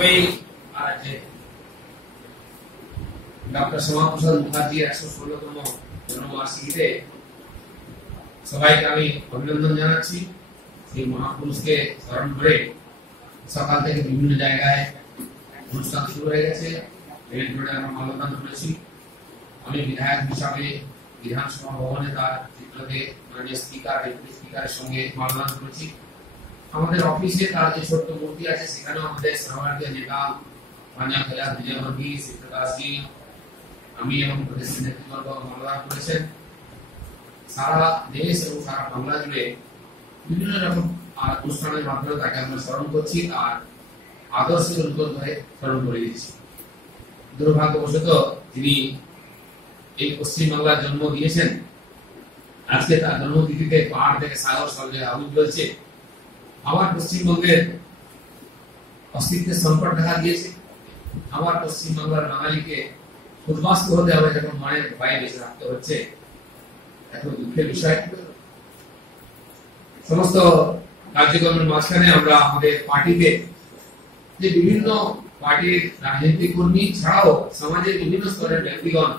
প্রথমেই আজ ডক্টর শ্যামাপ্রসাদ মুখার্জির ১১৬তম জন্মবার্ষিকীতে সবাইকে আমি অভিনন্দন জানাচ্ছি। এই মহাপুরুষকে স্মরণ করে সকাল থেকে বিভিন্ন জায়গায় অনুষ্ঠান শুরু হয়ে গেছে। রেল রোডে আমরা মাল্যদান করেছি। আমি বিধায়ক হিসাবে বিধানসভা ভবনে তার চিত্রকে মাননীয় স্পিকার ডেপুটি স্পিকারের সঙ্গে মাল্যদান করেছি। আমাদের অফিসে তার যে ছোট্ট মূর্তি আছে সেখানেও আমাদের সহভাগী নেতা পাঞ্জাব জেলার বিজয়বর্গী শিবপ্রকাশজি, আমি এবং প্রদেশের নেতৃবর্গ মাল্যদান করেছেন। সারা দেশ এবং সারা বাংলা জুড়ে বিভিন্ন রকম অনুষ্ঠানের মাধ্যমে তাকে আমরা স্মরণ করছি, আর আদর্শের উপর ধরে স্মরণ করে দিচ্ছি। দুর্ভাগ্যবশত তিনি এই পশ্চিমবাংলার জন্ম দিয়েছেন। আজকে তার জন্মতিথিতে পাহাড় থেকে সাগর সঙ্গে আগুন জ্বলছে। আবার পশ্চিমবঙ্গের অস্তিত্বের সংকট দেখা দিয়েছে। আবার পশ্চিমবাংলার বাঙালিকে উদ্বাস্ত হতে হবে যখন মায়ের ভয়ে বেঁচে থাকতে হচ্ছে। এত দুঃখের বিষয়। সমস্ত কার্যক্রমের মাঝখানে আমরা আমাদের পার্টিতে যে বিভিন্ন পার্টির রাজনৈতিক কর্মী ছাড়াও সমাজের বিভিন্ন স্তরের ব্যক্তিগণ,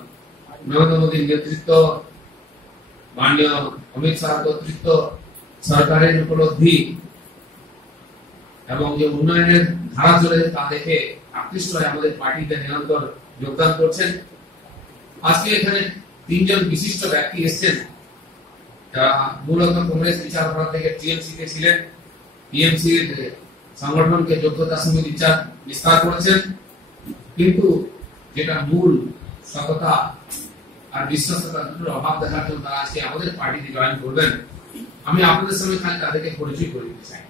নরেন্দ্র মোদীর নেতৃত্ব, মাননীয় অমিত শাহ কর্তৃত্ব, সরকারের উপলব্ধি এবং যে উন্নয়নের ধারা চলে তা দেখে আকৃষ্ট হয়ে আমাদের পার্টিতে নিরন্তর যোগদান করছেন। আজকে এখানে তিনজন বিশিষ্ট ব্যক্তি এসেছেন যারা মূলত কংগ্রেস বিচারধারা থেকে টিএমসি তে ছিলেন, টিএমসি সংগঠনকে যোগ্যতার সঙ্গে বিচার বিস্তার করেছেন, কিন্তু যেটা মূল সততা আর বিশ্বস্ততা দুটোর অভাব দেখার জন্য তারা আজকে আমাদের পার্টিতে জয়েন করবেন। আমি আপনাদের সঙ্গে খালি তাদেরকে পরিচয় করে দিতে চাই।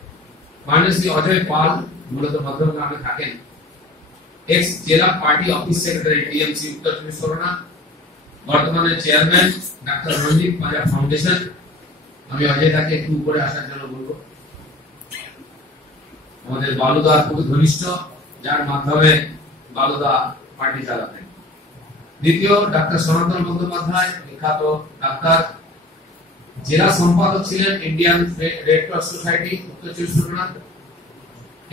মাননীয় শ্রী অজয় পাল মূলত মধ্যমগ্রামে থাকেন, এক্স জেলা পার্টি অফিস সেক্রেটারি টিএমসি উত্তর চব্বিশ পরগনা, বর্তমানে চেয়ারম্যান ডাক্তার রঞ্জিত পাজা ফাউন্ডেশন। আমি অজয় তাকে একটু উপরে আসার জন্য বলবো। আমাদের বালুদা খুবই ঘনিষ্ঠ, যার মাধ্যমে বালুদা পার্টি চালাতেন। দ্বিতীয় ডাক্তার সনাতন বন্দ্যোপাধ্যায়, বিখ্যাত ডাক্তার, জেলা সম্পাদক ছিলেন ইন্ডিয়ান রেড ক্রস সোসাইটি উত্তর চব্বিশ পরগনা,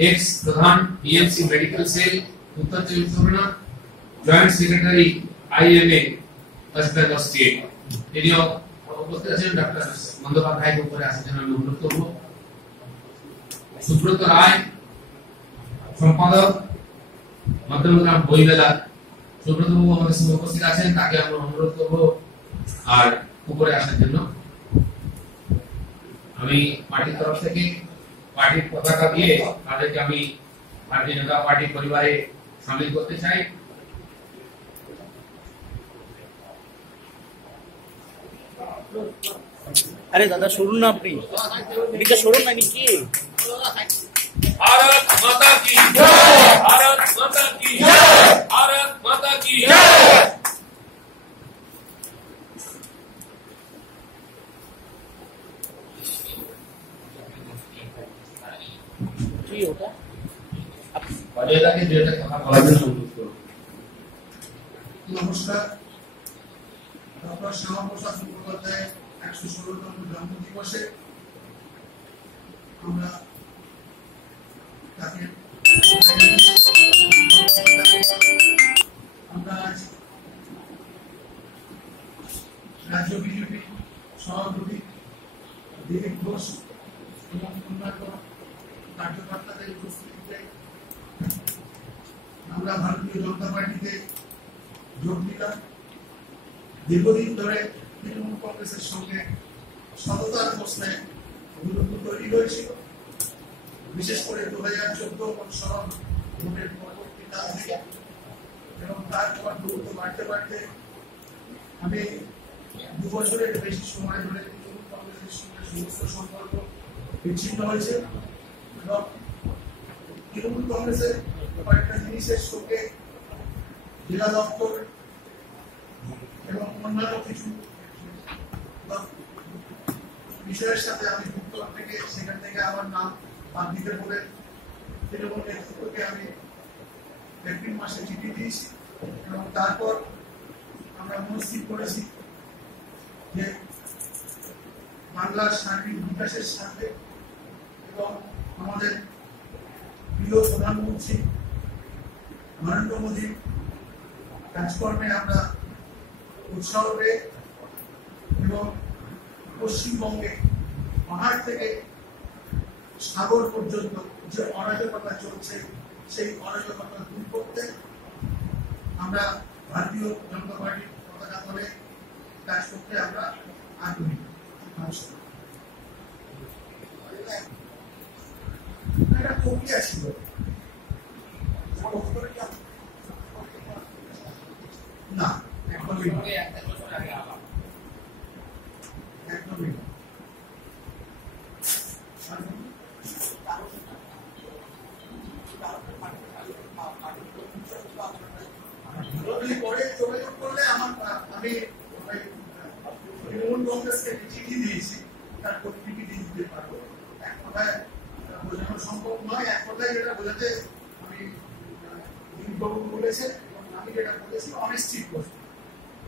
এক্স প্রধান টিএমসি মেডিকেল সেল উত্তর চব্বিশ Pargana, joint secretary IMA West Bengal state. তিনিও উপস্থিত আছেন। ডাক্তার বন্দ্যোপাধ্যায়কে উপরে আসার জন্য আমি অনুরোধ করবো। সুব্রত রায়, সম্পাদক মধ্যমগ্রাম বইমেলা। সুব্রত বাবু আমাদের সঙ্গে উপস্থিত আছেন, তাকে আমরা অনুরোধ করবো আর উপরে আসার জন্য। আমি পার্টির তরফ থেকে পার্টির পতাকা দিয়ে তাদেরকে আমি ভারতীয় জনতা পার্টি পরিবারে সামিল করতে চাই। আরে দাদা সরুন না, আপনি এদিকে সরুন না। কি भारत माता की जय, भारत माता की जय, भारत माता की जय। কি ওটা অজয়দাকে যেটা কথা বলার জন্য অনুরোধ করব। নমস্কার। ডক্টর শ্যামাপ্রসাদ মুখোপাধ্যায় ১১৬তম জন্মদিবসে আমরা তাকে আমরা আজ রাজ্য বিজেপি সভাপতি দিলীপ ঘোষ এবং অন্যান্য কার্যকর্তাদের উপস্থিতিতে আমরা ভারতীয় জনতা পার্টিতে যোগ দিলাম। দীর্ঘদিন ধরে তৃণমূল কংগ্রেসের সঙ্গে সততার প্রশ্নে দূরত্ব তৈরি হয়েছিল, বিশেষ করে 2014 লোকসভা ভোটের পরবর্তী কাল থেকে, এবং তারপর দূরত্ব বাড়তে বাড়তে আমি 2 বছরের বেশি সময় ধরে তৃণমূল কংগ্রেসের সঙ্গে সমস্ত সম্পর্ক বিচ্ছিন্ন হয়েছে, এবং তৃণমূল কংগ্রেসের কয়েকটা জিনিসের সঙ্গে জেলা দপ্তর এবং অন্যান্য কিছু বিষয়ের সাথে আমি যুক্ত থেকে সেখান থেকে আমার নাম বাদ দিতে বলে তৃণমূল নেতৃত্বকে আমি এপ্রিল মাসে চিঠি দিয়েছি, এবং তারপর আমরা মনস্থির করেছি যে বাংলার সার্বিক বিকাশের সাথে এবং আমাদের প্রিয় প্রধানমন্ত্রী নরেন্দ্র মোদীর কাজকর্মে আমরা উৎসাহ পেয়ে এবং পশ্চিমবঙ্গে পাহাড় থেকে সাগর পর্যন্ত যে অরাজকতা চলছে সেই অরাজকতা দূর করতে আমরা ভারতীয় জনতা পার্টির পতাকা তলে কাজ করতে আমরা আগ্রহী। একটা প্রক্রিয়া ছিল, না একদমই একদমই পরে যোগাযোগ করলে আমি তৃণমূল কংগ্রেসকে চিঠি দিয়েছি, তার প্রতিনিধি দিতে পারবো। এক কথায় বোঝানো সম্ভব নয়, এক কথায় যেটা বোঝাতে আমি বাবু বলেছেন এবং আমি যেটা বলেছি অনিশ্চিত বস্তু।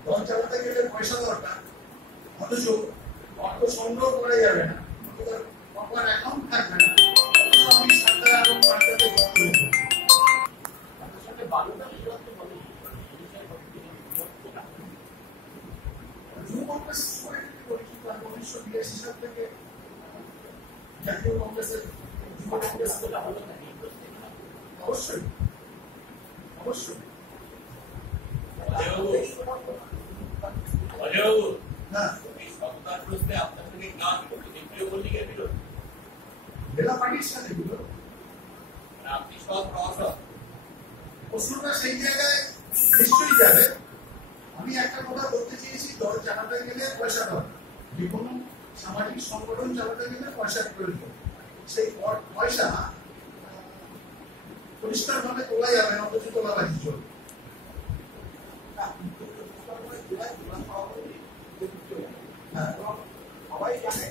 দল চালাতে গেলে পয়সা দরকার, অথচ অর্থ সংগ্রহ করা যাবে না, প্রপার অ্যাকাউন্ট থাকবে না, অথচ আমি সরকার এবং মার্কেটে জড়ো হয়েছি। যুব কংগ্রেস পরিচিত 1982 সাল থেকে জাতীয় কংগ্রেসের যুব কংগ্রেস অবশ্যই অবশ্যই জেলা পার্টির সাথে প্রশ্নটা সেই জায়গায় নিশ্চয়ই যাবে। আমি একটা কথা বলতে চেয়েছি, দল চালাতে গেলে পয়সা দরকার, যে কোনো সামাজিক সংগঠন চালাতে গেলে পয়সার প্রয়োজন। সেই পয়সা পরিষ্কার ভাবে তোলা যাবে না, অথচ তোলাবাজি চলবে। সবাই জানে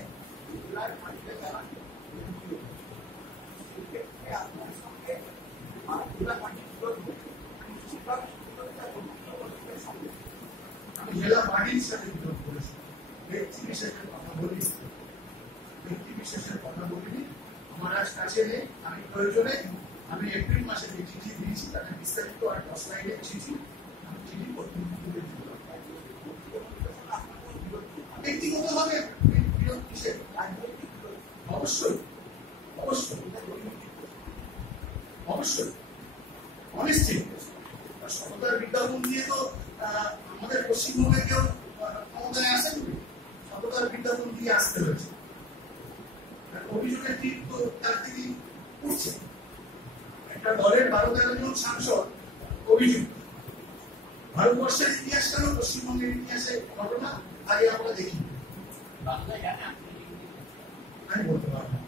আমি জেলা পার্টির সাথে বিরোধ করেছি, ব্যক্তি বিশেষের কথা বলি, ব্যক্তি বিশেষের কথা বলিনি। আমার আজ কাছে নেই, আমি প্রয়োজনে আমি এপ্রিল মাসে যে চিঠি দিয়েছি তাকে বিস্তারিত আর 10 লাইনের চিঠি, আমি চিঠি প্রতিনিধিদের দিলাম। ব্যক্তিগতভাবে বিরোধ কিসের? অবশ্যই অবশ্যই অবশ্যই অনিশ্চিত। সততার বিজ্ঞাপন দিয়ে তো আমাদের পশ্চিমবঙ্গে কেউ ক্ষমতায় আসেনি, সততার বিজ্ঞাপন দিয়ে আসতে হয়েছে। অভিযোগের টিপ তো তার থেকে উঠছে। একটা দলের 12-13 জন সাংসদ অভিযুক্ত। ভারতবর্ষের ইতিহাস কেন পশ্চিমবঙ্গের ইতিহাসে ঘটনা আগে আমরা দেখি, আমি বলতে পারবো না।